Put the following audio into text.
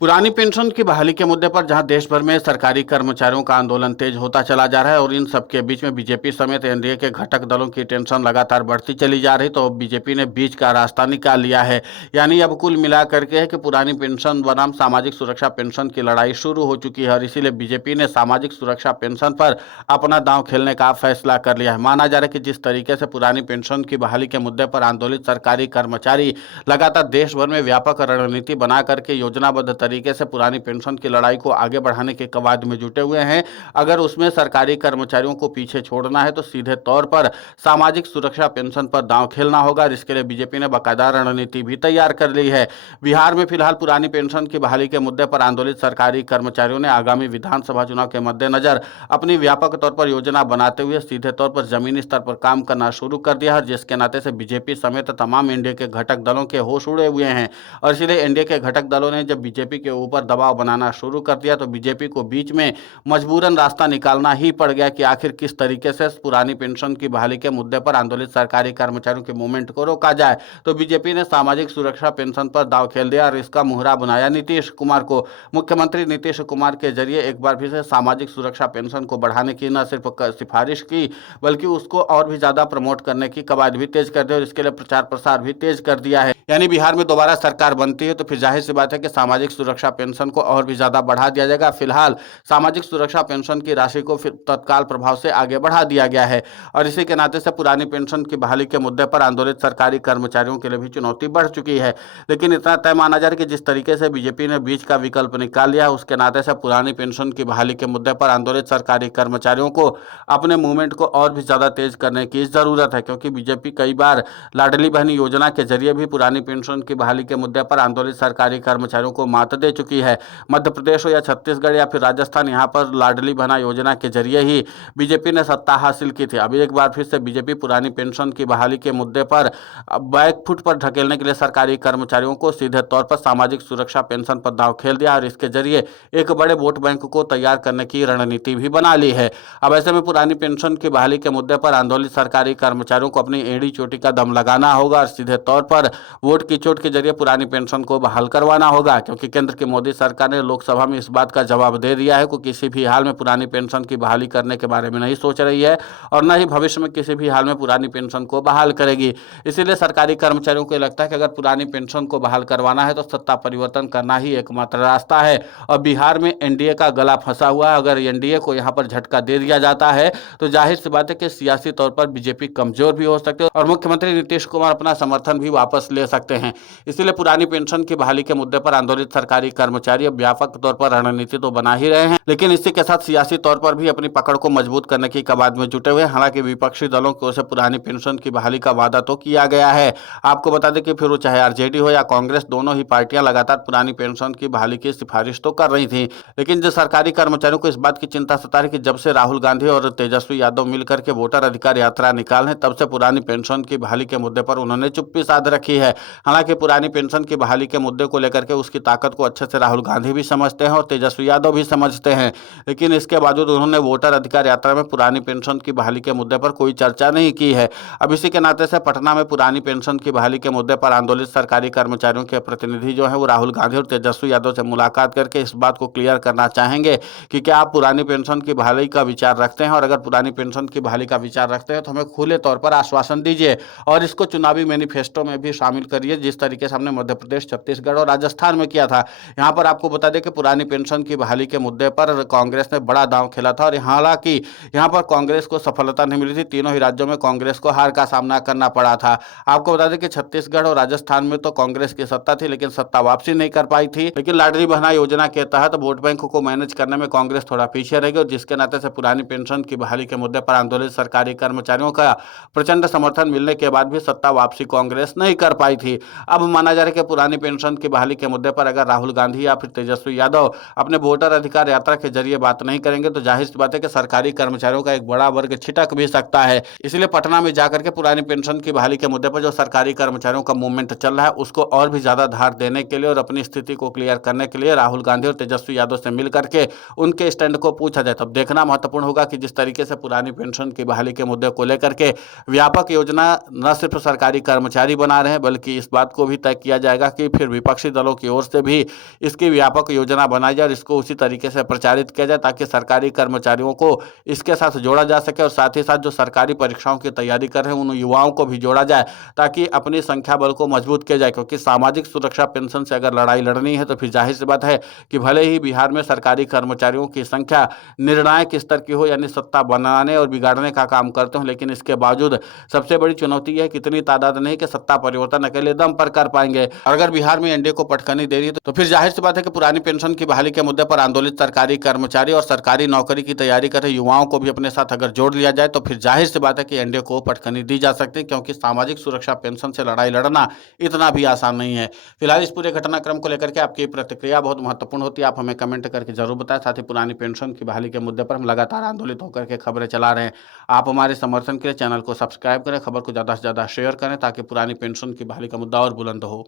पुरानी पेंशन की बहाली के मुद्दे पर जहां देश भर में सरकारी कर्मचारियों का आंदोलन तेज होता चला जा रहा है और इन सबके बीच में बीजेपी समेत एनडीए के घटक दलों की टेंशन लगातार बढ़ती चली जा रही, तो बीजेपी ने बीच का रास्ता निकाल लिया है। यानी अब कुल मिलाकर के है कि पुरानी पेंशन बनाम सामाजिक सुरक्षा पेंशन की लड़ाई शुरू हो चुकी है और इसीलिए बीजेपी ने सामाजिक सुरक्षा पेंशन पर अपना दांव खेलने का फैसला कर लिया है। माना जा रहा है कि जिस तरीके से पुरानी पेंशन की बहाली के मुद्दे पर आंदोलित सरकारी कर्मचारी लगातार देश भर में व्यापक रणनीति बना करके योजनाबद्ध तरीके से पुरानी पेंशन की लड़ाई को आगे बढ़ाने के कवायद में जुटे हुए हैं। अगर उसमें सरकारी कर्मचारियों को पीछे छोड़ना है तो सीधे तौर पर सामाजिक सुरक्षा पेंशन पर दांव खेलना होगा और इसके लिए बीजेपी ने बाकायदा रणनीति भी तैयार कर ली है। बिहार में फिलहाल पुरानी पेंशन की बहाली के मुद्दे पर आंदोलित सरकारी कर्मचारियों ने आगामी विधानसभा चुनाव के मद्देनजर अपनी व्यापक तौर पर योजना बनाते हुए सीधे तौर पर जमीनी स्तर पर काम करना शुरू कर दिया है, जिसके नाते से बीजेपी समेत तमाम एनडीए के घटक दलों के होश उड़े हुए हैं। और इसलिए एनडीए के घटक दलों ने जब बीजेपी के ऊपर दबाव बनाना शुरू कर दिया तो बीजेपी को बीच में मजबूरन रास्ता निकालना ही पड़ गया कि आखिर किस तरीके से पुरानी पेंशन की बहाली के मुद्दे पर आंदोलित सरकारी कर्मचारियों के मूवमेंट को रोका जाए। तो बीजेपी ने सामाजिक सुरक्षा पेंशन पर दांव खेल दिया और इसका मुहरा बनाया नीतीश कुमार को। मुख्यमंत्री नीतीश कुमार के जरिए एक बार फिर से सामाजिक सुरक्षा पेंशन को बढ़ाने की न सिर्फ सिफारिश की बल्कि उसको और भी ज्यादा प्रमोट करने की कवायद भी तेज कर दी और इसके लिए प्रचार प्रसार भी तेज कर दिया है। यानी बिहार में दोबारा सरकार बनती है तो फिर जाहिर सी बात है कि सामाजिक सुरक्षा पेंशन को और भी ज्यादा बढ़ा दिया जाएगा। फिलहाल सामाजिक सुरक्षा पेंशन की राशि को फिर तत्काल प्रभाव से आगे बढ़ा दिया गया है और इसी के नाते से पुरानी पेंशन की बहाली के मुद्दे पर आंदोलित सरकारी कर्मचारियों के लिए भी चुनौती बढ़ चुकी है। लेकिन इतना तय माना जा रहा है कि जिस तरीके से बीजेपी ने बीच का विकल्प निकाल लिया उसके नाते से पुरानी पेंशन की बहाली के मुद्दे पर आंदोलित सरकारी कर्मचारियों को अपने मूवमेंट को और भी ज्यादा तेज करने की जरूरत है, क्योंकि बीजेपी कई बार लाडली बहन योजना के जरिए भी पुरानी पेंशन की बहाली के मुद्दे पर आंदोलित सरकारी कर्मचारियों को मात दे चुकी है। मध्य प्रदेश हो या छत्तीसगढ़ या फिर राजस्थान, यहाँ पर लाडली बहना योजना के जरिए ही बीजेपी ने सत्ता हासिल की थी। अभी एक बार फिर से बीजेपी पुरानी पेंशन की बहाली के मुद्दे पर बैकफुट पर ढकेलने के लिए सरकारी कर्मचारियों को सीधे तौर पर सामाजिक सुरक्षा पेंशन पर दांव खेल दिया और इसके जरिए एक बड़े वोट बैंक को तैयार करने की रणनीति भी बना ली है। अब ऐसे में पुरानी पेंशन की बहाली के मुद्दे पर आंदोलित सरकारी कर्मचारियों को अपनी एड़ी चोटी का दम लगाना होगा और सीधे तौर पर वोट की चोट के जरिए पुरानी पेंशन को बहाल करवाना होगा, क्योंकि केंद्र की मोदी सरकार ने लोकसभा में इस बात का जवाब दे दिया है कि किसी भी हाल में पुरानी पेंशन की बहाली करने के बारे में नहीं सोच रही है और न ही भविष्य में किसी भी हाल में पुरानी पेंशन को बहाल करेगी। इसीलिए सरकारी कर्मचारियों को लगता है कि अगर पुरानी पेंशन को बहाल करवाना है तो सत्ता परिवर्तन करना ही एकमात्र रास्ता है और बिहार में एनडीए का गला फंसा हुआ है। अगर एनडीए को यहाँ पर झटका दे दिया जाता है तो जाहिर सी बात है कि सियासी तौर पर बीजेपी कमजोर भी हो सकती है और मुख्यमंत्री नीतीश कुमार अपना समर्थन भी वापस ले सकते हैं। इसलिए पुरानी पेंशन की बहाली के मुद्दे पर आंदोलित सरकारी कर्मचारी अब व्यापक तौर पर रणनीति तो बना ही रहे हैं, लेकिन इसी के साथ सियासी तौर पर भी अपनी पकड़ को मजबूत करने की कवायद में जुटे हुए। हालांकि विपक्षी दलों की ओर से पुरानी पेंशन की बहाली का वादा तो किया गया है। आपको बता दें कि फिर वो चाहे आरजेडी हो या कांग्रेस, दोनों ही पार्टियां लगातार पुरानी पेंशन की बहाली की सिफारिश तो कर रही थी, लेकिन जो सरकारी कर्मचारियों को इस बात की चिंता सता रही कि जब से राहुल गांधी और तेजस्वी यादव मिलकर के वोटर अधिकार यात्रा निकाले तब से पुरानी पेंशन की बहाली के मुद्दे पर उन्होंने चुप्पी साध रखी है। हालांकि पुरानी पेंशन की बहाली के मुद्दे को लेकर के उसकी ताकत को अच्छे से राहुल गांधी भी समझते हैं और तेजस्वी यादव भी समझते हैं, लेकिन इसके बावजूद उन्होंने वोटर अधिकार यात्रा में पुरानी पेंशन की बहाली के मुद्दे पर कोई चर्चा नहीं की है। अब इसी के नाते से पटना में पुरानी पेंशन की बहाली के मुद्दे पर आंदोलित सरकारी कर्मचारियों के प्रतिनिधि जो है वो राहुल गांधी और तेजस्वी यादव से मुलाकात करके इस बात को क्लियर करना चाहेंगे कि क्या आप पुरानी पेंशन की बहाली का विचार रखते हैं और अगर पुरानी पेंशन की बहाली का विचार रखते हैं तो हमें खुले तौर पर आश्वासन दीजिए और इसको चुनावी मैनिफेस्टो में भी शामिल करिए, जिस तरीके से हमने मध्य प्रदेश, छत्तीसगढ़ और राजस्थान में किया था। यहाँ पर आपको बता दें कि पुरानी पेंशन की बहाली के मुद्दे पर कांग्रेस ने बड़ा दांव खेला था और हालांकि यहाँ पर कांग्रेस को सफलता नहीं मिली थी। तीनों ही राज्यों में कांग्रेस को हार का सामना करना पड़ा था। आपको बता दें कि छत्तीसगढ़ और राजस्थान में तो कांग्रेस की सत्ता थी लेकिन सत्ता वापसी नहीं कर पाई थी, लेकिन लाडली बहना योजना के तहत वोट बैंक को मैनेज करने में कांग्रेस थोड़ा पीछे रह गई और जिसके नाते से पुरानी पेंशन की बहाली के मुद्दे पर आंदोलित सरकारी कर्मचारियों का प्रचंड समर्थन मिलने के बाद भी सत्ता वापसी कांग्रेस नहीं कर पाई थी। अब माना जा रहा है कि पुरानी पेंशन की बहाली के मुद्दे पर अगर राहुल गांधी या फिर तेजस्वी यादव अपने वोटर अधिकार यात्रा के जरिए बात नहीं करेंगे तो जाहिर सी बात है कि सरकारी कर्मचारियों का एक बड़ा वर्ग छिटक भी सकता है। इसलिए पटना में जाकर के पुरानी पेंशन की बहाली के मुद्दे पर जो सरकारी कर्मचारियों का मूवमेंट चल रहा है उसको और भी ज्यादा धार देने के लिए और अपनी स्थिति को क्लियर करने के लिए राहुल गांधी और तेजस्वी यादव से मिल करके उनके स्टैंड को पूछा जाए। तब देखना महत्वपूर्ण होगा कि जिस तरीके से पुरानी पेंशन की बहाली के मुद्दे को लेकर के व्यापक योजना न सिर्फ सरकारी कर्मचारी बना रहे हैं बल्कि इस बात को भी तय किया जाएगा कि फिर विपक्षी दलों की ओर से भी इसकी व्यापक योजना बनाई जाए और इसको उसी तरीके से प्रचारित किया जाए ताकि सरकारी कर्मचारियों को इसके साथ जोड़ा जा सके और साथ ही साथ जो सरकारी परीक्षाओं की तैयारी कर रहे हैं उन युवाओं को भी जोड़ा जाए ताकि अपनी संख्या बल को मजबूत किया जाए। क्योंकि सामाजिक सुरक्षा पेंशन से अगर लड़ाई लड़नी है तो फिर जाहिर सी बात है कि भले ही बिहार में सरकारी कर्मचारियों की संख्या निर्णायक स्तर की हो, यानी सत्ता बनाने और बिगाड़ने का काम करते हो, लेकिन इसके बावजूद सबसे बड़ी चुनौती यह है कि इतनी तादाद नहीं कि सत्ता परिवर्तन अकेले दम पर कर पाएंगे। और अगर बिहार में एनडीए को पटखनी दे रही है तो फिर जाहिर सी बात है कि पुरानी पेंशन की बहाली के मुद्दे पर आंदोलित सरकारी कर्मचारी और सरकारी नौकरी की तैयारी कर रहे युवाओं को भी अपने साथ अगर जोड़ लिया जाए तो फिर जाहिर सी बात है कि एनडीए को पटखनी दी जा सकती है, क्योंकि सामाजिक सुरक्षा पेंशन से लड़ाई लड़ना इतना भी आसान नहीं है। फिलहाल इस पूरे घटनाक्रम को लेकर के आपकी प्रतिक्रिया बहुत महत्वपूर्ण होती है, आप हमें कमेंट करके जरूर बताएं। साथ ही पुरानी पेंशन की बहाली के मुद्दे पर हम लगातार आंदोलित होकर के खबरें चला रहे हैं। आप हमारे समर्थन के लिए चैनल को सब्सक्राइब करें, खबर को ज़्यादा से ज़्यादा शेयर करें ताकि पुरानी पेंशन की बहाली का मुद्दा और बुलंद हो।